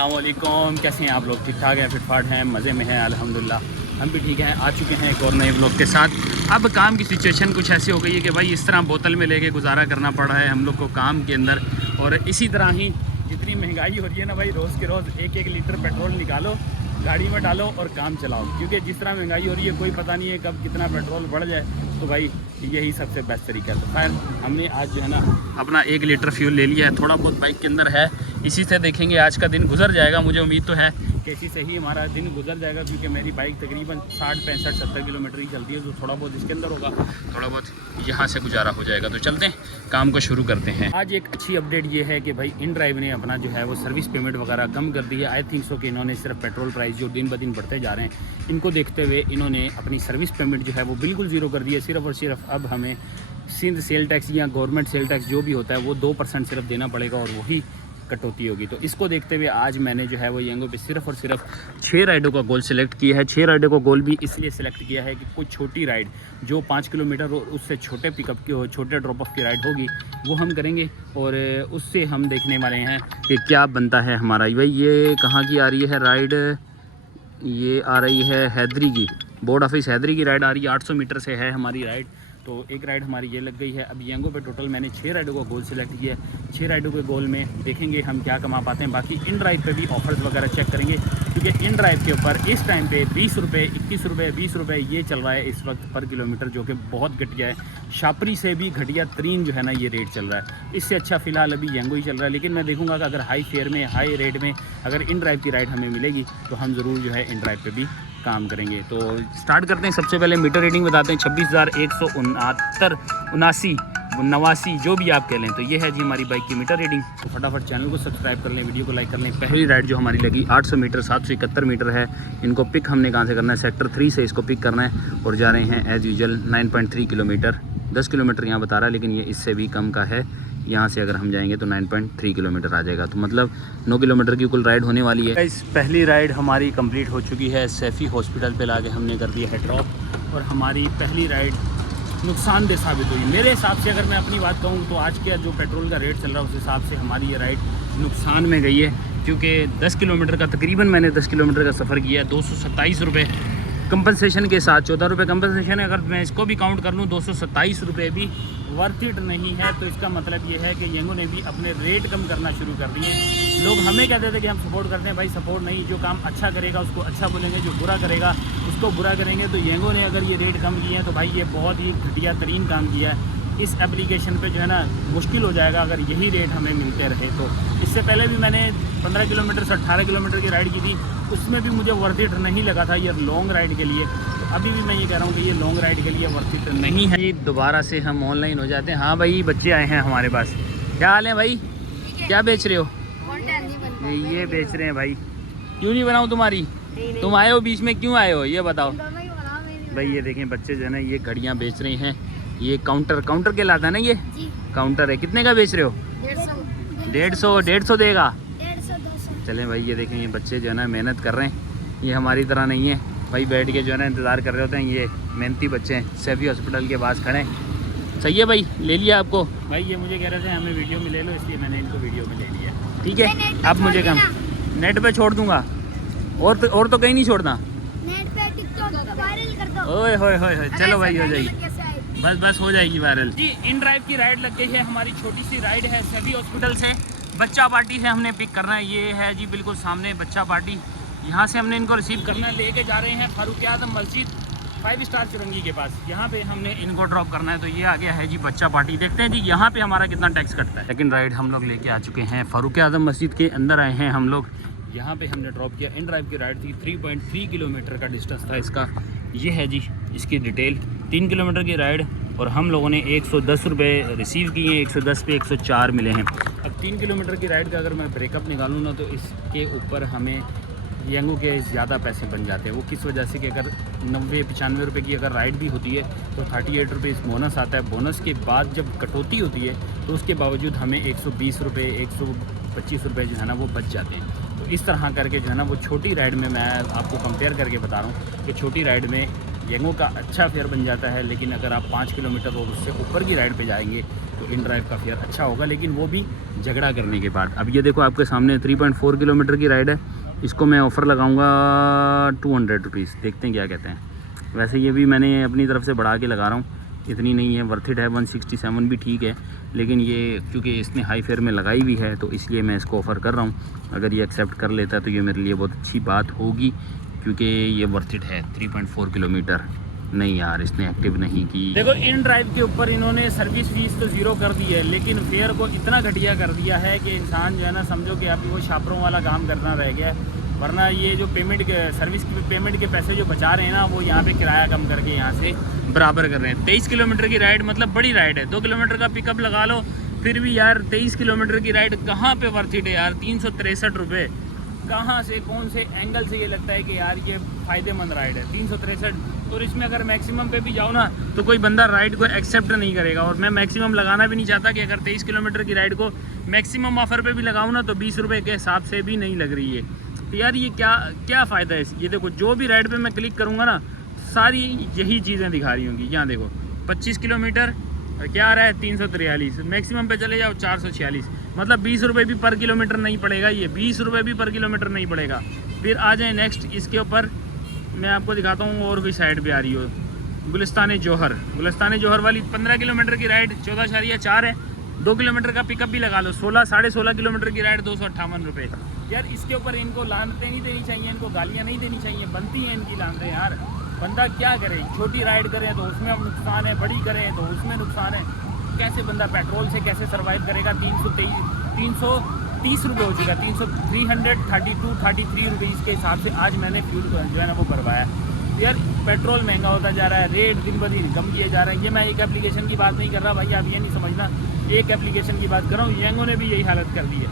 अस्सलाम वालेकुम। कैसे हैं आप लोग? ठीक ठाक हैं, फिटफाट हैं, मज़े में हैं अल्हम्दुलिल्लाह। हम भी ठीक हैं। आ चुके हैं एक और नए व्लॉग के साथ। अब काम की सिचुएशन कुछ ऐसी हो गई है कि भाई इस तरह बोतल में लेके गुजारा करना पड़ रहा है हम लोग को काम के अंदर। और इसी तरह ही जितनी महंगाई हो रही है ना भाई, रोज़ के रोज़ एक एक लीटर पेट्रोल निकालो, गाड़ी में डालो और काम चलाओ। क्योंकि जिस तरह महंगाई हो रही है कोई पता नहीं है कब कितना पेट्रोल बढ़ जाए। तो भाई यही सबसे बेस्ट तरीका है। तो खैर हमने आज जो है ना अपना 1 लीटर फ्यूल ले लिया है। थोड़ा बहुत बाइक के अंदर है, इसी से देखेंगे आज का दिन गुजर जाएगा। मुझे उम्मीद तो है कि इसी से ही हमारा दिन गुजर जाएगा, क्योंकि मेरी बाइक तकरीबन 60, 65, 70 किलोमीटर ही चलती है। तो थोड़ा बहुत इसके अंदर होगा, थोड़ा बहुत यहाँ से गुजारा हो जाएगा। तो चलते हैं, काम को शुरू करते हैं। आज एक अच्छी अपडेट ये है कि भाई इन ड्राइव ने अपना जो है वो सर्विस पेमेंट वगैरह कम कर दी है। आई थिंक सो कि इन्होंने सिर्फ पेट्रोल प्राइस जो दिन ब दिन बढ़ते जा रहे हैं, इनको देखते हुए इन्होंने अपनी सर्विस पेमेंट जो है वो बिल्कुल ज़ीरो कर दी है। सिर्फ और सिर्फ अब हमें सिंध सेल टैक्स या गवर्नमेंट सेल टैक्स जो भी होता है वो 2% सिर्फ देना पड़ेगा और वही कटौती होगी। तो इसको देखते हुए आज मैंने जो है वो यंगो पे सिर्फ और सिर्फ 6 राइडों का गोल सिलेक्ट किया है। 6 राइडों का गोल भी इसलिए सिलेक्ट किया है कि कोई छोटी राइड जो 5 किलोमीटर और उससे छोटे पिकअप की हो, छोटे ड्रॉप ऑफ की राइड होगी, वो हम करेंगे। और उससे हम देखने वाले हैं कि क्या बनता है हमारा। भाई ये कहाँ की आ रही है राइड? ये आ रही है हैदरी की, बोर्ड ऑफिस हैदरी की राइड आ रही है। 800 मीटर से है हमारी राइड। तो एक राइड हमारी ये लग गई है। अब यंगो पे टोटल मैंने 6 राइडों का गोल सिलेक्ट किया है। 6 राइडों के गोल में देखेंगे हम क्या कमा पाते हैं। बाकी इन ड्राइव पे भी ऑफर्स वगैरह चेक करेंगे, क्योंकि इन ड्राइव के ऊपर इस टाइम पे 20 रुपये, 21 रुपये, 20 रुपये ये चल रहा है इस वक्त पर किलोमीटर, जो कि बहुत घटिया है। शापरी से भी घटिया तरीन जो है ना ये रेट चल रहा है। इससे अच्छा फ़िलहाल अभी यंगो ही चल रहा है। लेकिन मैं देखूँगा कि अगर हाई फेयर में, हाई रेट में अगर इन ड्राइव की राइड हमें मिलेगी तो हम ज़रूर जो है इन ड्राइव पर भी काम करेंगे। तो स्टार्ट करते हैं। सबसे पहले मीटर रीडिंग बताते हैं। 26,169, 79, 89 जो भी आप कह लें। तो ये है जी हमारी बाइक की मीटर रीडिंग। तो फटाफट चैनल को सब्सक्राइब कर लें, वीडियो को लाइक कर लें। पहली राइड जो हमारी लगी 800 मीटर, 771 मीटर है। इनको पिक हमने कहाँ से करना है? सेक्टर 3 से इसको पिक करना है और जा रहे हैं एज़ यूजुअल 9.3 किलोमीटर। 10 किलोमीटर यहाँ बता रहा है, लेकिन ये इससे भी कम का है। यहाँ से अगर हम जाएंगे तो 9.3 किलोमीटर आ जाएगा। तो मतलब 9 किलोमीटर की कुल राइड होने वाली है। इस पहली राइड हमारी कंप्लीट हो चुकी है। सैफ़ी हॉस्पिटल पे लाके हमने कर दिया है ड्रॉप। और हमारी पहली राइड नुकसानदेह साबित हुई मेरे हिसाब से। अगर मैं अपनी बात कहूँ तो आज के जो पेट्रोल का रेट चल रहा है उस हिसाब से हमारी ये राइड नुकसान में गई है। क्योंकि 10 किलोमीटर का तकरीबन मैंने 10 किलोमीटर का सफ़र किया है। 227 रुपये कंपनसेशन के साथ, 14 रुपये कंपनसेशन है। अगर मैं इसको भी काउंट कर लूँ 227 रुपये भी वर्थ इट नहीं है। तो इसका मतलब ये है कि यंगो ने भी अपने रेट कम करना शुरू कर दिए। लोग हमें कहते थे कि हम सपोर्ट करते हैं, भाई सपोर्ट नहीं, जो काम अच्छा करेगा उसको अच्छा बोलेंगे, जो बुरा करेगा उसको बुरा करेंगे। तो यंगो ने अगर ये रेट कम किए हैं तो भाई ये बहुत ही घटिया तरीन काम किया है। इस एप्लीकेशन पे जो है ना मुश्किल हो जाएगा अगर यही रेट हमें मिलते रहे तो। इससे पहले भी मैंने 15 किलोमीटर से 18 किलोमीटर की राइड की थी, उसमें भी मुझे वर्थ इट नहीं लगा था ये लॉन्ग राइड के लिए। तो अभी भी मैं ये कह रहा हूँ कि ये लॉन्ग राइड के लिए वर्थ इट नहीं है। दोबारा से हम ऑनलाइन हो जाते हैं। हाँ भाई, बच्चे आए हैं हमारे पास। क्या हाल है भाई? क्या बेच रहे हो? ये बेच रहे हैं भाई। क्यों नहीं बनाऊँ तुम्हारी? तुम आए हो बीच में, क्यों आए हो ये बताओ भाई। ये देखें बच्चे जो है ना ये घड़ियाँ बेच रहे हैं। ये काउंटर कहलाता है ना, ये काउंटर है। कितने का बेच रहे हो? 150 देगा। चलें भाई, ये देखें ये बच्चे जो है ना मेहनत कर रहे हैं। ये हमारी तरह नहीं है भाई, बैठ के जो है ना इंतज़ार कर रहे होते हैं। ये मेहनती बच्चे हैं, सैफी हॉस्पिटल के पास खड़े हैं। सही है भाई, ले लिया आपको? भाई ये मुझे कह रहे थे हमें वीडियो में ले लो, इसलिए मैंने इनको वीडियो में ले लिया। ठीक है, अब मुझे कम नेट पे छोड़ दूँगा और तो कहीं नहीं छोड़ना। ओए होए होए, चलो भाई हो जाएगी, बस हो जाएगी वायरल जी। इन ड्राइव की राइड लग गई है हमारी। छोटी सी राइड है सैफी हॉस्पिटल से बच्चा पार्टी से हमने पिक करना है। ये है जी बिल्कुल सामने बच्चा पार्टी। यहाँ से हमने इनको रिसीव करना है। लेके जा रहे हैं फारूक आजम मस्जिद 5 स्टार चुरंगी के पास। यहाँ पे हमने इनको ड्रॉप करना है। तो ये आ गया है जी बच्चा पार्टी। देखते हैं जी यहाँ पे हमारा कितना टैक्स कटता है। सेकंड राइड हम लोग लेके आ चुके हैं। फारूक आजम मस्जिद के अंदर आए हैं हम लोग। यहाँ पे हमने ड्रॉप किया। इन ड्राइव की राइड थी, 3.3 किलोमीटर का डिस्टेंस था इसका। ये है जी इसकी डिटेल। 3 किलोमीटर की राइड और हम लोगों ने 110 रुपये रिसीव किए। 110 पे 104 मिले हैं। अब 3 किलोमीटर की राइड का अगर मैं ब्रेकअप निकालूँ ना तो इसके ऊपर हमें यंगो के ज़्यादा पैसे बन जाते हैं। वो किस वजह से कि अगर 90-95 रुपये की अगर राइड भी होती है तो 38 रुपये बोनस आता है। बोनस के बाद जब कटौती होती है तो उसके बावजूद हमें 120 रुपये, 125 रुपये जो है ना वो बच जाते हैं। तो इस तरह करके जो है ना वो छोटी राइड में, मैं आपको कंपेयर करके बता रहा हूँ कि छोटी राइड में येंगो का अच्छा फेयर बन जाता है, लेकिन अगर आप 5 किलोमीटर और उससे ऊपर की राइड पे जाएंगे तो इन ड्राइव का फेयर अच्छा होगा, लेकिन वो भी झगड़ा करने के बाद। अब ये देखो आपके सामने 3.4 किलोमीटर की राइड है, इसको मैं ऑफ़र लगाऊंगा 200 रुपीज़, देखते हैं क्या कहते हैं। वैसे ये भी मैंने अपनी तरफ से बढ़ा के लगा रहा हूँ, इतनी नहीं है, वर्थ इट है। 167 भी ठीक है, लेकिन ये क्योंकि इसने हाई फेयर में लगाई भी है तो इसलिए मैं इसको ऑफ़र कर रहा हूँ। अगर ये एक्सेप्ट कर लेता है तो ये मेरे लिए बहुत अच्छी बात होगी, क्योंकि ये वर्थ इट है। 3.4 किलोमीटर नहीं यार, इसने एक्टिव नहीं की। देखो इन ड्राइव के ऊपर इन्होंने सर्विस फीस तो ज़ीरो कर दी है, लेकिन फेयर को इतना घटिया कर दिया है कि इंसान जो है ना, समझो कि अभी वो छापरों वाला काम करना रह गया है। वरना ये जो पेमेंट के सर्विस के पेमेंट के पैसे जो बचा रहे हैं ना, वो यहाँ पे किराया कम करके यहाँ से बराबर कर रहे हैं। 23 किलोमीटर की राइड मतलब बड़ी राइड है, 2 किलोमीटर का पिकअप लगा लो, फिर भी यार 23 किलोमीटर की राइड कहाँ पे वर्थ इट है यार। 363 रुपये, कहाँ से कौन से एंगल से ये लगता है कि यार ये फ़ायदेमंद राइड है। 363, और इसमें अगर मैक्सिमम पे भी जाओ ना तो कोई बंदा राइड को एक्सेप्ट नहीं करेगा, और मैं मैक्सिमम लगाना भी नहीं चाहता कि अगर 23 किलोमीटर की राइड को मैक्सिमम ऑफ़र पे भी लगाऊँ ना तो 20 रुपये के हिसाब से भी नहीं लग रही है। तो यार ये क्या फ़ायदा है। ये देखो जो भी राइड पे मैं क्लिक करूँगा ना, सारी यही चीज़ें दिखा रही होंगी। यहाँ देखो 25 किलोमीटर और क्या आ रहा है 343, मैक्सिमम पे चले जाओ 446, मतलब 20 रुपये भी पर किलोमीटर नहीं पड़ेगा, ये 20 रुपये भी पर किलोमीटर नहीं पड़ेगा। फिर आ जाए नेक्स्ट, इसके ऊपर मैं आपको दिखाता हूँ और भी साइड पे आ रही हो, गुलिस्तान जौहर वाली 15 किलोमीटर की राइड 14.4 है। 2 किलोमीटर का पिकअप भी लगा लो, 16 किलोमीटर की राइड 258 रुपये। यार इसके ऊपर इनको लानतें नहीं देनी चाहिए, इनको गालियाँ नहीं देनी चाहिए, बनती हैं इनकी लानतें यार। बंदा क्या करे, छोटी राइड करें तो उसमें नुकसान है, बड़ी करें तो उसमें नुकसान है। कैसे बंदा पेट्रोल से कैसे सर्वाइव करेगा। 330 रुपये हो चुका, 333 रुपीज़ के हिसाब से आज मैंने फ्यूल जो है ना वो भरवाया। यार पेट्रोल महंगा होता जा रहा है, रेट दिन ब दिन कम किए जा रहे हैं। ये मैं एक एप्लीकेशन की बात नहीं कर रहा भाई, आप ये नहीं समझना, एक एप्लीकेशन की बात कर रहा हूँ। येंगो ने भी यही हालत कर दी है,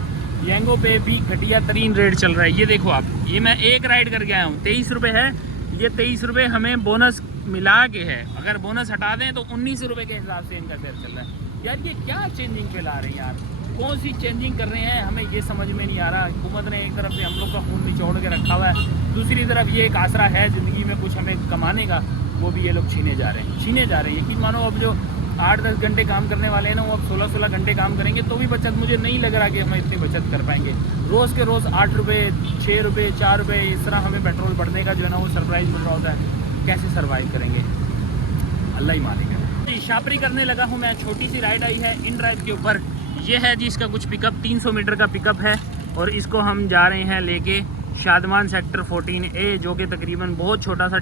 येंगो पे भी घटिया तरीन रेट चल रहा है। ये देखो आप, ये मैं एक राइड करके आया हूँ, 23 रुपये है। ये 23 रुपये हमें बोनस मिला के है, अगर बोनस हटा दें तो 19 रुपये के हिसाब से इनका फेयर चल रहा है। यार ये क्या चेंजिंग पे ला रहे हैं यार, कौन सी चेंजिंग कर रहे हैं, हमें ये समझ में नहीं आ रहा। हुकूमत ने एक तरफ से हम लोग का खून निचोड़ के रखा हुआ है, दूसरी तरफ ये एक आसरा है ज़िंदगी में कुछ हमें कमाने का, वो भी ये लोग छीने जा रहे हैं। यकीन मानो अब जो 8-10 घंटे काम करने वाले हैं ना, वो अब 16 घंटे काम करेंगे तो भी बचत, मुझे नहीं लग रहा कि हम इतनी बचत कर पाएंगे। रोज़ के रोज़ 8 रुपये, 6 रुपये, 4 रुपये, इस तरह हमें पेट्रोल बढ़ने का जो है ना वो सरप्राइज़ मिल रहा होता है। कैसे सर्वाइव करेंगे अल्लाह ही मालिक है। शापरी करने लगा हूँ मैं, छोटी सी राइड आई है इन ड्राइव के ऊपर। ये है जी इसका कुछ पिकअप, 300 मीटर का पिकअप है, और इसको हम जा रहे हैं लेके शादमान सेक्टर 14A, जो कि तकरीबन बहुत छोटा सा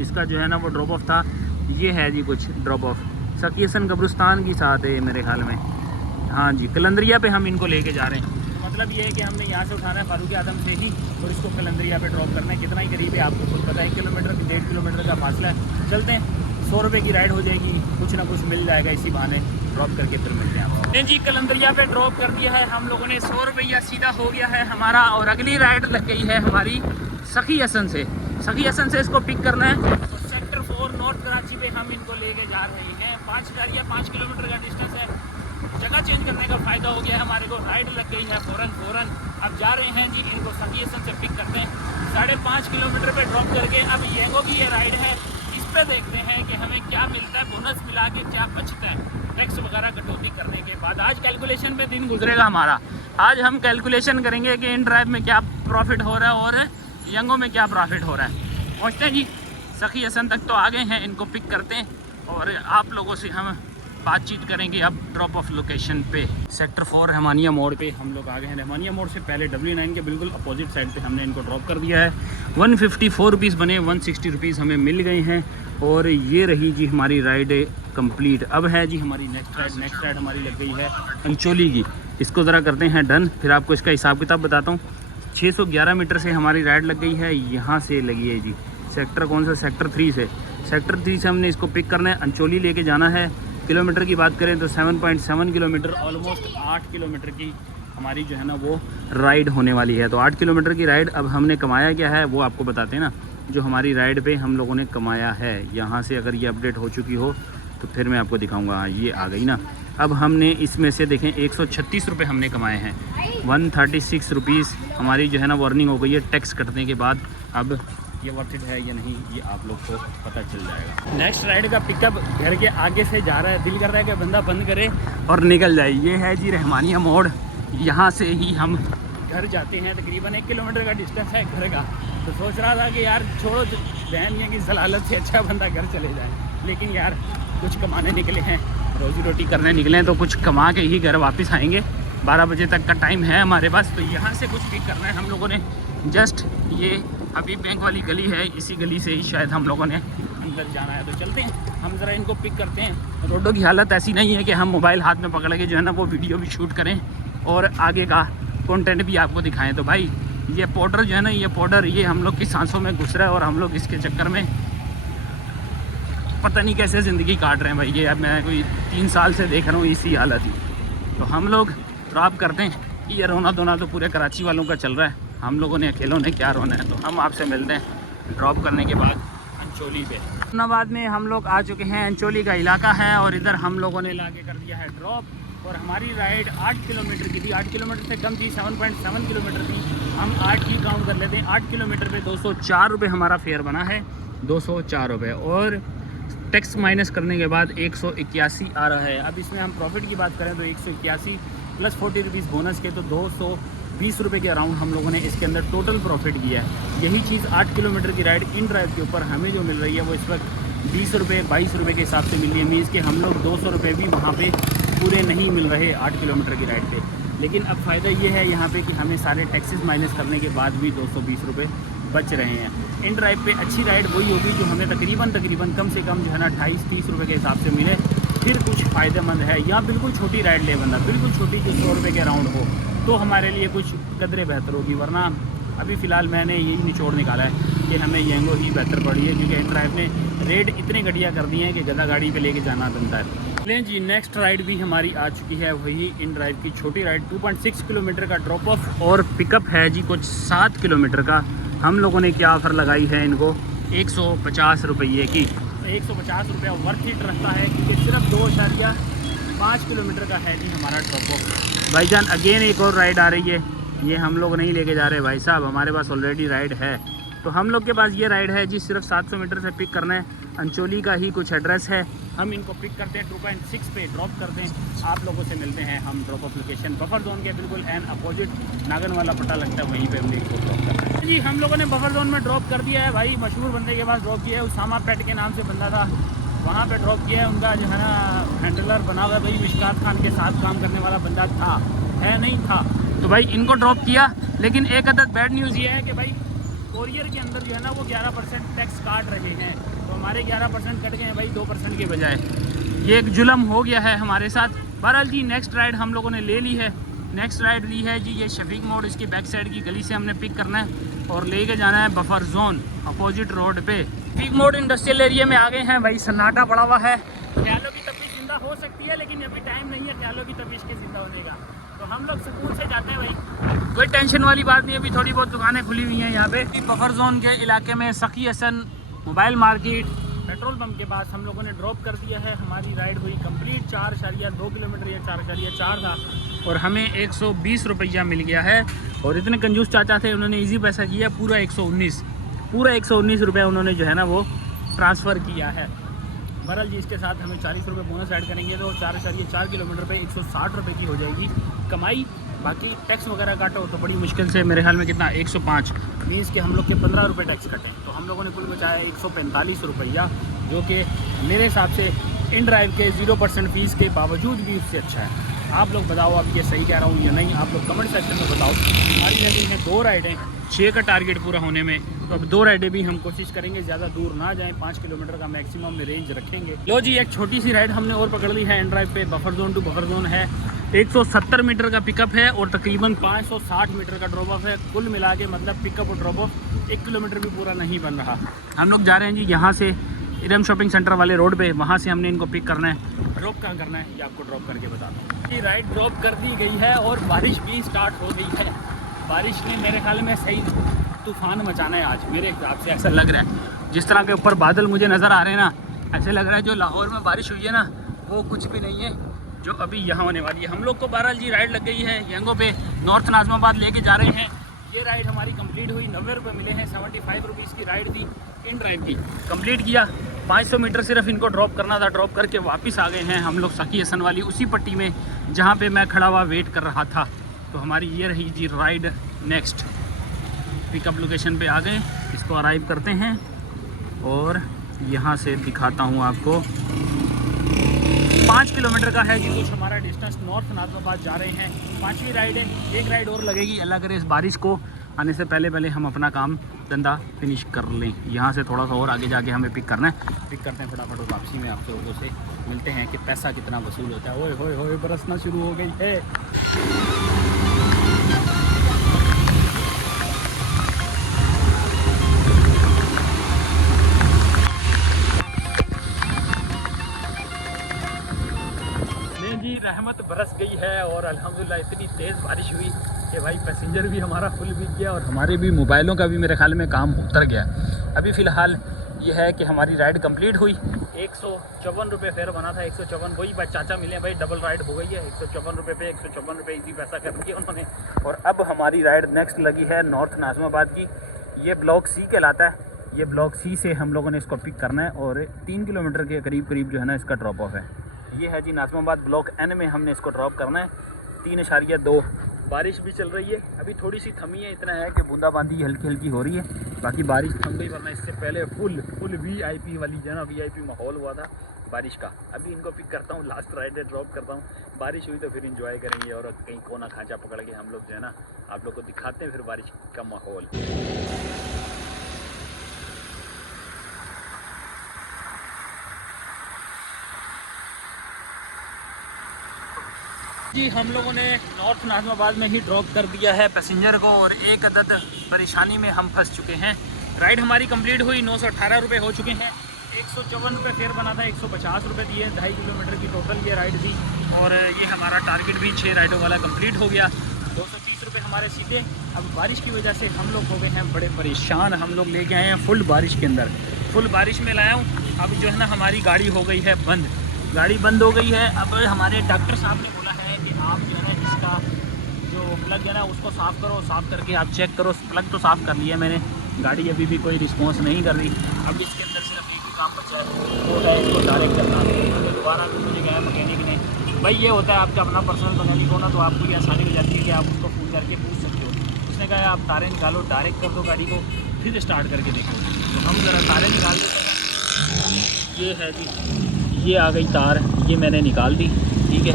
इसका जो है ना वो ड्रॉप ऑफ था। ये है जी कुछ ड्रॉप ऑफ, सकी हसन कब्रिस्तान की साथ है मेरे ख्याल में। हाँ जी, कलंदरिया पे हम इनको लेके जा रहे हैं। मतलब ये है कि हमने यहाँ से उठाना है फारूक आदम से ही, और इसको कलंदरिया पे ड्रॉप करना है। कितना ही करीब है आपको खुद पता है, 1 किलोमीटर 1.5 किलोमीटर का फासला है। चलते हैं, 100 रुपये की राइड हो जाएगी, कुछ ना कुछ मिल जाएगा इसी बहाने। ड्रॉप करके फिर मिलते हैं आपको। जी कलंदरिया पे ड्रॉप कर दिया है हम लोगों ने, 100 रुपया सीधा हो गया है हमारा, और अगली राइड लग गई है हमारी सखी हसन से। सखी हसन से इसको पिक करना है, तो सेक्टर 4 नॉर्थ कराची पे हम इनको लेके जा रहे हैं। 5 किलोमीटर का डिस्टेंस है। जगह चेंज करने का फ़ायदा हो गया है हमारे को, राइड लग गई है फ़ौरन। अब जा रहे हैं जी इनको सखी हसन से पिक करते हैं, 5.5 किलोमीटर पे ड्रॉप करके। अब येंगो की ये राइड है, इस पे देखते हैं कि हमें क्या मिलता है, बोनस मिला के क्या बचता है टैक्स वगैरह कटौती करने के बाद। आज कैलकुलेशन पे दिन गुजरेगा हमारा, आज हम कैलकुलेशन करेंगे कि इन ड्राइव में क्या प्रॉफिट हो रहा है और येंगो में क्या प्रॉफिट हो रहा है। पहुँचते हैं जी, सखी हसन तक तो आ गए हैं, इनको पिक करते हैं और आप लोगों से हम बातचीत करेंगे अब ड्रॉप ऑफ लोकेशन पे। सेक्टर 4 रहमानिया मोड़ पे हम लोग आ गए हैं। रहमानिया मोड़ से पहले W9 के बिल्कुल अपोजिट साइड पे हमने इनको ड्रॉप कर दिया है। 154 रुपीज़ बने, 160 रुपीज़ हमें मिल गए हैं, और ये रही जी हमारी राइड कंप्लीट। अब है जी हमारी नेक्स्ट राइड हमारी लग गई है अंचोली की। इसको ज़रा करते हैं डन, फिर आपको इसका हिसाब किताब बताता हूँ। 611 मीटर से हमारी राइड लग गई है, यहाँ से लगी है जी। सेक्टर कौन सा, सेक्टर 3 से। सेक्टर 3 से हमने इसको पिक करना है, अंचोली लेके जाना है। किलोमीटर की बात करें तो 7.7 किलोमीटर, ऑलमोस्ट 8 किलोमीटर की हमारी जो है ना वो राइड होने वाली है। तो 8 किलोमीटर की राइड। अब हमने कमाया क्या है वो आपको बताते हैं ना, जो हमारी राइड पे हम लोगों ने कमाया है। यहाँ से अगर ये अपडेट हो चुकी हो तो फिर मैं आपको दिखाऊंगा। ये आ गई ना। अब हमने इसमें से देखें 136 रुपये हमने कमाए हैं। 136 रुपीज़ हमारी जो है ना वो अर्निंग हो गई है टैक्स कटने के बाद। अब ये वर्थ इट है या नहीं ये आप लोग को पता चल जाएगा। नेक्स्ट राइड का पिकअप घर के आगे से जा रहा है, दिल कर रहा है कि बंदा बंद करे और निकल जाए। ये है जी रहमानिया मोड़, यहाँ से ही हम घर जाते हैं, तकरीबन 1 किलोमीटर का डिस्टेंस है घर का। तो सोच रहा था कि यार छोड़ो बहन की जलालत से अच्छा बंदा घर चले जाए, लेकिन यार कुछ कमाने निकले हैं, रोजी रोटी करने निकले हैं, तो कुछ कमा के ही घर वापस आएंगे। 12 बजे तक का टाइम है हमारे पास, तो यहाँ से कुछ पिक करना है हम लोगों ने। जस्ट ये अभी बैंक वाली गली है, इसी गली से ही शायद हम लोगों ने अंदर जाना है। तो चलते हैं, हम ज़रा इनको पिक करते हैं। रोडों की हालत ऐसी नहीं है कि हम मोबाइल हाथ में पकड़ के जो है ना वो वीडियो भी शूट करें और आगे का कंटेंट भी आपको दिखाएं। तो भाई ये पाउडर जो है ना, ये पाउडर ये हम लोग की सांसों में घुस रहा है और हम लोग इसके चक्कर में पता नहीं कैसे ज़िंदगी काट रहे हैं भाई। ये अब मैं कोई 3 साल से देख रहा हूँ इसी हालत ही। तो हम लोग ड्रॉप करते हैं, ये रोना धोना तो पूरे कराची वालों का चल रहा है, हम लोगों ने अकेलों ने क्या रोना है। तो हम आपसे मिलते हैं ड्रॉप करने के बाद अंचोली पे। इस्लामाबाद में हम लोग आ चुके हैं, अंचोली का इलाका है और इधर हम लोगों ने ला के कर दिया है ड्रॉप। और हमारी राइड 8 किलोमीटर की थी, 8 किलोमीटर से कम थी, 7.7 किलोमीटर थी। हम 8 ही काउंट कर लेते हैं। 8 किलोमीटर पे 204 रुपये हमारा फेयर बना है, 204 रुपये, और टैक्स माइनस करने के बाद 181 आ रहा है। अब इसमें हम प्रॉफिट की बात करें तो 181 प्लस 40 रुपीज़ बोनस के, तो 220 रुपये के अराउंड हम लोगों ने इसके अंदर टोटल प्रॉफिट किया है। यही चीज़ 8 किलोमीटर की राइड इन ड्राइव के ऊपर हमें जो मिल रही है वो इस वक्त 20 रुपये 22 रुपये के हिसाब से मिल रही है। मीन्स कि हम लोग 200 रुपये भी वहाँ पे पूरे नहीं मिल रहे 8 किलोमीटर की राइड पे। लेकिन अब फ़ायदा ये है यहाँ पे कि हमें सारे टैक्सेस माइनस करने के बाद भी 220 रुपये बच रहे हैं। इन ड्राइव पे अच्छी राइड वही होगी जो हमें तकरीबन कम से कम जो है ना 28-30 रुपये के हिसाब से मिले, फिर कुछ फ़ायदेमंद है। या बिल्कुल छोटी राइड ले बंदा, बिल्कुल छोटी जो 100 रुपये के अराउंड हो, तो हमारे लिए कुछ कदरे बेहतर होगी। वरना अभी फ़िलहाल मैंने यही निचोड़ निकाला है कि हमें येंगो ही बेहतर पड़ी है, क्योंकि इन ड्राइव ने रेट इतने घटिया कर दिए हैं कि गधा गाड़ी पे लेके जाना बनता है। चलें जी, नेक्स्ट राइड भी हमारी आ चुकी है, वही इन ड्राइव की छोटी राइड। 2.6 किलोमीटर का ड्रॉप ऑफ और पिकअप है जी कुछ 7 किलोमीटर का। हम लोगों ने क्या ऑफ़र लगाई है इनको, 150 रुपये की। 150 रुपये वर्थ इट रहता है, क्योंकि सिर्फ 2.5 किलोमीटर का है जी हमारा ड्रॉप ऑफ। भाईजान अगेन एक और राइड आ रही है, ये हम लोग नहीं लेके जा रहे भाई साहब, हमारे पास ऑलरेडी राइड है। तो हम लोग के पास ये राइड है जी, सिर्फ 700 मीटर से पिक करना है। अंचोली का ही कुछ एड्रेस है, हम इनको पिक करते हैं, 2.6 पे ड्रॉप करते हैं। आप लोगों से मिलते हैं हम drop of location buffer zone के बिल्कुल एंड अपोजिट नागन वाला पट्टा लगता है, वहीं पे हमने इसको ड्रॉप करना है जी। हम लोगों ने बफर जोन में ड्रॉप कर दिया है भाई, मशहूर बंदे के पास ड्रॉप किया है, उसामा पेट के नाम से बंदा था, वहाँ पे ड्रॉप किया है। उनका जो है ना हैंडलर बना हुआ है भाई, मिशकात खान के साथ काम करने वाला बंदा था, है नहीं था। तो भाई इनको ड्रॉप किया, लेकिन एक अदद बैड न्यूज़ ये है कि भाई कोरियर के अंदर जो है ना वो 11% टैक्स काट रहे हैं। तो हमारे 11% कट गए हैं भाई 2% के बजाय। ये एक जुल्म हो गया है हमारे साथ। बहरहाल जी नेक्स्ट राइड हम लोगों ने ले ली है। नेक्स्ट राइड ली है जी ये शफीक मोड़, इसकी बैक साइड की गली से हमने पिक करना है और लेके जाना है बफर जोन अपोजिट रोड पे। शफीक मोड़ इंडस्ट्रियल एरिया में आ गए हैं भाई, सन्नाटा पड़ा हुआ है। ख्यालों की तपिश जिंदा हो सकती है, लेकिन अभी टाइम नहीं है ख्यालों की तपिश के जिंदा होने का। तो हम लोग सुकून से जाते हैं भाई, कोई टेंशन वाली बात नहीं। अभी थोड़ी बहुत दुकानें खुली हुई हैं यहाँ पे। बफर जोन के इलाके में Sakhi Hasan mobile market petrol pump के पास हम लोगों ने ड्रॉप कर दिया है। हमारी राइड हुई कंप्लीट 4.2 किलोमीटर या 4.4 था और हमें 120 रुपया मिल गया है। और इतने कंजूस चाचा थे, उन्होंने इजी पैसा किया, पूरा 119 रुपये उन्होंने जो है ना वो ट्रांसफ़र किया है। बहरहाल जी इसके साथ हमें 40 रुपये बोनस ऐड करेंगे तो 4.4 किलोमीटर पे 160 रुपये की हो जाएगी कमाई। बाकी टैक्स वगैरह काटो तो बड़ी मुश्किल से, मेरे ख्याल में कितना 105 मीन्स कि हम लोग के 15 रुपये टैक्स कटें, तो हम लोगों ने कुल बचाया 145 रुपया, जो कि मेरे हिसाब से इन ड्राइव के 0% फीस के बावजूद भी उससे अच्छा है। आप लोग बताओ अब ये सही कह रहा हूँ या नहीं, आप लोग कमेंट सेक्शन में बताओ। हमारी जगह है 2 राइडें, 6 का टारगेट पूरा होने में, तो अब 2 राइडें भी हम कोशिश करेंगे ज़्यादा दूर ना जाएं, 5 किलोमीटर का मैक्सिमम में रेंज रखेंगे। लो जी एक छोटी सी राइड हमने और पकड़ ली है एंड ड्राइव पे, buffer zone to buffer zone है। 170 मीटर का पिकअप है और तकरीबन 560 मीटर का ड्रॉप ऑफ है। कुल मिला के मतलब पिकअप और ड्रॉप ऑफ 1 किलोमीटर भी पूरा नहीं बन रहा। हम लोग जा रहे हैं जी यहाँ से इरम शॉपिंग सेंटर वाले रोड पे, वहाँ से हमने इनको पिक करना है। ड्रॉप कहाँ करना है ये आपको ड्रॉप करके बताता हूँ। ये राइड ड्रॉप कर दी गई है और बारिश भी स्टार्ट हो गई है। बारिश ने मेरे ख्याल में सही तूफान मचाना है आज, मेरे हिसाब से ऐसा लग रहा है। जिस तरह के ऊपर बादल मुझे नज़र आ रहे हैं ना, ऐसे लग रहा है जो लाहौर में बारिश हुई है ना वो कुछ भी नहीं है जो अभी यहाँ होने वाली है। हम लोग को बहरहाल जी राइड लग गई है येंगो पे, नॉर्थ नाज़िमाबाद लेके जा रहे हैं। ये राइड हमारी कंप्लीट हुई, 90 रुपये मिले हैं। 75 रुपीज़ की राइड थी इन ड्राइव की। कंप्लीट किया, 500 मीटर सिर्फ इनको ड्रॉप करना था। ड्रॉप करके वापस आ गए हैं हम लोग सखी हसन वाली उसी पट्टी में जहाँ पे मैं खड़ा हुआ वेट कर रहा था। तो हमारी ये रही जी राइड। नेक्स्ट पिकअप लोकेशन पे आ गए, इसको अराइव करते हैं और यहाँ से दिखाता हूँ आपको। 5 किलोमीटर का है जी कुछ हमारा डिस्टेंस। नॉर्थ नाज़िमाबाद जा रहे हैं, 5वीं राइड है। एक राइड और लगेगी, अल्लाह करे इस बारिश को आने से पहले हम अपना काम धंधा फिनिश कर लें। यहाँ से थोड़ा सा और आगे जाके हमें पिक करना है। पिक करते हैं फटाफट और वापसी में आप लोगों से मिलते हैं कि पैसा कितना वसूल होता है। ओए होए होए बरसना शुरू हो गई है। रहमत बरस गई है और अल्हम्दुलिल्लाह इतनी तेज़ बारिश हुई कि भाई पैसेंजर भी हमारा फुल बिक गया और हमारे भी मोबाइलों का भी मेरे ख्याल में काम उतर गया। अभी फ़िलहाल ये है कि हमारी राइड कंप्लीट हुई। 154 रुपये फेयर बना था, 154 वही भाई चाचा मिले भाई, डबल राइड हो गई है। 154 रुपये पे 154 रुपये इजी पैसा कर दिया उन्होंने। और अब हमारी राइड नेक्स्ट लगी है नॉर्थ नाज़िमाबाद की। ये ब्लॉक सी कहलाता है। ये ब्लॉक सी से हम लोगों ने इसको पिक करना है और 3 किलोमीटर के करीब जो है ना इसका ड्रॉप ऑफ है। ये है जी नाज़िमाबाद ब्लॉक एन में हमने इसको ड्रॉप करना है। 3.2 बारिश भी चल रही है, अभी थोड़ी सी थमी है। इतना है कि बूंदाबांदी हल्की हल्की हो रही है, बाकी बारिश थम गई। वरना इससे पहले फुल VIP वाली जो है ना VIP माहौल हुआ था बारिश का। अभी इनको पिक करता हूँ, लास्ट राइड ड्रॉप करता हूँ। बारिश हुई तो फिर इंजॉय करेंगे और कहीं कोना खांचा पकड़ के हम लोग जो है ना आप लोग को दिखाते हैं फिर बारिश का माहौल। जी हम लोगों ने नॉर्थ नाज़िमाबाद में ही ड्रॉप कर दिया है पैसेंजर को और एक अदद परेशानी में हम फंस चुके हैं। राइड हमारी कंप्लीट हुई, 918 रुपये हो चुके हैं। 154 रुपये फेयर बना था, 150 रुपये दिए। 2.5 किलोमीटर की टोटल ये राइड थी और ये हमारा टारगेट भी 6 राइडों वाला कंप्लीट हो गया। 230 रुपये हमारे सीधे। अब बारिश की वजह से हम लोग हो गए हैं बड़े परेशान। हम लोग लेके आए हैं फुल बारिश के अंदर, फुल बारिश में लाया हूँ। अब जो है ना हमारी गाड़ी हो गई है बंद, गाड़ी बंद हो गई है। अब हमारे डॉक्टर साहब ने बोला है कि आप जो है ना इसका जो प्लग है ना उसको साफ़ करो, साफ़ करके आप चेक करो। प्लग तो साफ़ कर लिया मैंने, गाड़ी अभी भी कोई रिस्पॉन्स नहीं कर रही। अब इसके अंदर सिर्फ एक ही काम बचा है, वो है इसको डायरेक्ट करना। तो दोबारा भी मुझे गया मैकेनिक ने, भाई ये होता है आपका अपना पर्सनल मैकेनिक हो ना तो आपको ये आसानी हो जाती है कि आप उसको फ़ोन करके पूछ सकते हो। उसने कहा आप तारें निकालो, डायरेक्ट कर दो गाड़ी को, फिर स्टार्ट करके देखो। तो हम ज़रा तारें निकाल देते हैं। ये है जी, ये आ गई तार, ये मैंने निकाल दी। ठीक है,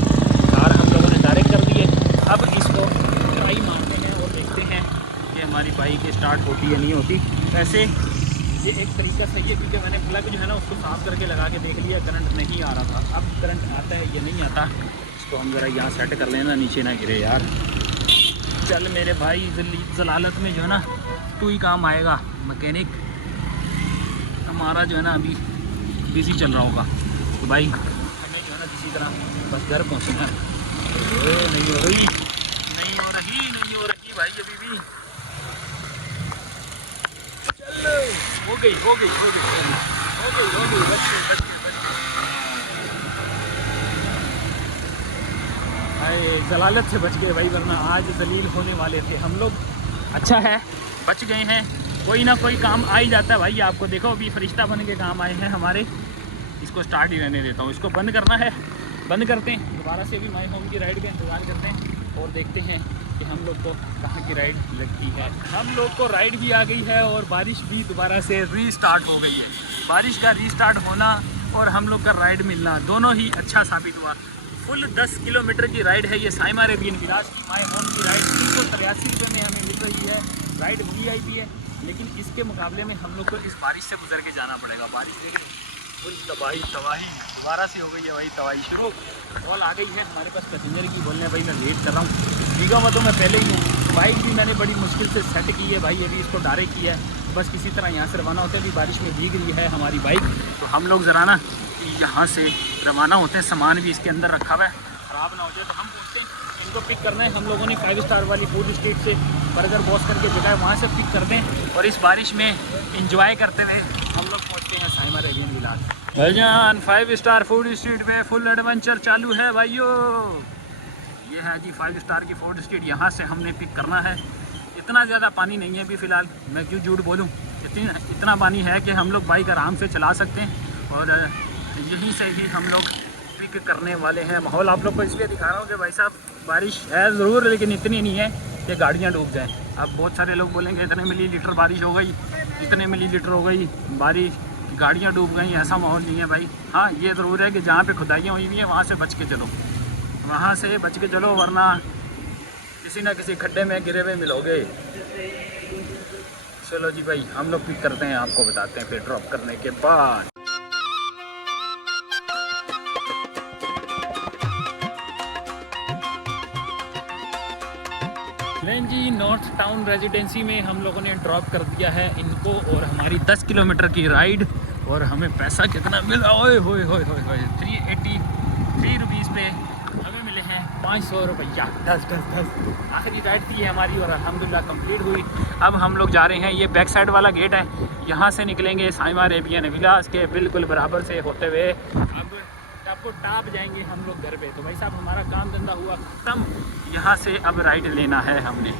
तार हम लोगों ने डायरेक्ट कर दी है। अब इसको ट्राई मारते हैं और देखते हैं कि हमारी बाइक स्टार्ट होती या नहीं होती। वैसे ये एक तरीका सही है क्योंकि मैंने प्लग जो है ना उसको साफ़ करके लगा के देख लिया, करंट नहीं आ रहा था। अब करंट आता है या नहीं आता, इसको हम ज़रा यहाँ सेट कर लेना, नीचे ना गिरे यार। चल मेरे भाई, जलालत में जो है ना तू ही काम आएगा। मैकेनिक हमारा जो है ना अभी बिज़ी चल रहा होगा, तो भाई हमें जो है ना किसी तरह बस घर पहुँचना है। नहीं हो रही भाई अभी भी। चलो हो गई बच गए। भाई जलालत से बच गए भाई, वरना आज जलील होने वाले थे हम लोग। अच्छा है बच गए हैं, कोई ना कोई काम आ ही जाता है भाई। आपको देखो अभी फरिश्ता बन के काम आए हैं हमारे। इसको स्टार्ट ही रहने देता हूँ, इसको बंद करना है, बंद करते हैं। दोबारा से भी माई होम की राइड का इंतज़ार करते हैं और देखते हैं कि हम लोग को कहाँ की राइड लगती है। हम लोग को राइड भी आ गई है और बारिश भी दोबारा से रीस्टार्ट हो गई है। बारिश का रीस्टार्ट होना और हम लोग का राइड मिलना दोनों ही अच्छा साबित हुआ। फुल 10 किलोमीटर की राइड है ये साइमा अरेबियन विलास की माई होम की राइड। 383 रुपये में हमें मिल रही है। राइड VIP है, लेकिन इसके मुकाबले में हम लोग को इस बारिश से गुजर के जाना पड़ेगा। बारिश देखिए फुल तबाही दोबारा से हो गई है भाई, तबाही शुरू। कॉल आ गई है हमारे पास पैसेंजर की, बोलने भाई मैं वेट कर रहा हूँ। भीगा हुआ तो मैं पहले ही हूँ। बाइक भी मैंने बड़ी मुश्किल से सेट की है भाई, अभी इसको डायरेक्ट किया है। बस किसी तरह यहाँ से रवाना होते हैं। अभी बारिश में भीग रही है हमारी बाइक, तो हम लोग ज़रा ना यहाँ से रवाना होते हैं। सामान भी इसके अंदर रखा हुआ है, ख़राब ना हो जाए। तो हम पहुँचते हैं, इनको पिक करना है। हम लोगों ने 5 स्टार वाली फूड स्ट्रीट से बर्गर बॉस करके जगह है, वहाँ से पिक कर दें और इस बारिश में इंजॉय करते हुए हम लोग पहुँचते हैं साइमा अरेबियन विलास। भाईजान 5 स्टार फूड स्ट्रीट में फुल एडवेंचर चालू है भाइयों। ये है जी 5 स्टार की फूड स्ट्रीट, यहाँ से हमने पिक करना है। इतना ज़्यादा पानी नहीं है अभी फ़िलहाल, मैं क्यों झूठ बोलूँ। इतना पानी है कि हम लोग बाइक आराम से चला सकते हैं और यहीं से ही हम लोग पिक करने वाले हैं। माहौल आप लोग को इसलिए दिखा रहा हूँ कि भाई साहब बारिश है ज़रूर, लेकिन इतनी नहीं है कि गाड़ियाँ डूब जाएँ। अब बहुत सारे लोग बोलेंगे इतने मिलीलीटर बारिश हो गई, इतने मिलीलीटर हो गई बारिश, गाड़ियाँ डूब गई। ऐसा माहौल नहीं है भाई। हाँ, ये ज़रूर है कि जहाँ पे खुदाइयाँ हुई हुई हैं वहाँ से बच के चलो, वहाँ से बच के चलो, वरना किसी ना किसी खड्डे में गिरे हुए मिलोगे। चलो जी भाई, हम लोग पिक करते हैं, आपको बताते हैं फिर ड्रॉप करने के बाद। लेन जी, नॉर्थ टाउन रेजिडेंसी में हम लोगों ने ड्रॉप कर दिया है इनको, और हमारी 10 किलोमीटर की राइड, और हमें पैसा कितना मिला, ओए होए होए होए होए, 383 रुपीज़ पे हमें मिले हैं 500 रुपया। 10 आखिरी राइड थी हमारी और अल्हम्दुलिल्लाह कंप्लीट हुई। अब हम लोग जा रहे हैं, ये बैक साइड वाला गेट है, यहाँ से निकलेंगे साइमा अरेबियन विलास के बिल्कुल बराबर से होते हुए अब टॉप टॉप जाएंगे हम लोग घर पे। तो भाई साहब हमारा काम धंधा हुआ ख़त्म, यहाँ से अब राइड लेना है हमने।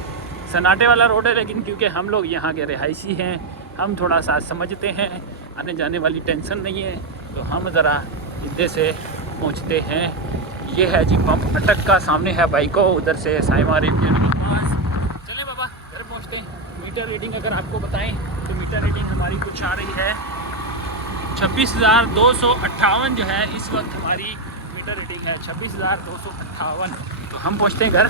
सन्नाटे वाला रोड है, लेकिन क्योंकि हम लोग यहाँ के रिहायशी हैं, हम थोड़ा सा समझते हैं, आने जाने वाली टेंशन नहीं है, तो हम ज़रा इधर से पहुँचते हैं। ये है जी पंप अटक का, सामने है बाइको, उधर से साइमा अरेबियन के पास। चले बाबा घर पहुँचते हैं। मीटर रीडिंग अगर आपको बताएं तो मीटर रीडिंग हमारी कुछ आ रही है 26,258 जो है इस वक्त हमारी मीटर रीडिंग है, 26,258। तो हम पहुँचते हैं घर,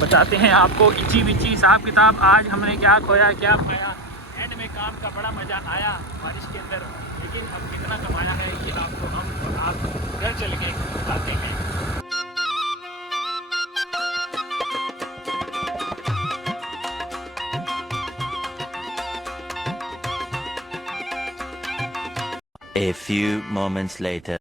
बताते हैं आपको इची बिची हिसाब किताब, आज हमने क्या खोया क्या पाया। एंड में काम का बड़ा मज़ा आया बारिश के अंदर, लेकिन अब कितना कमाया है ये आपको हम और आप घर चल के बताते हैं। A few moments later.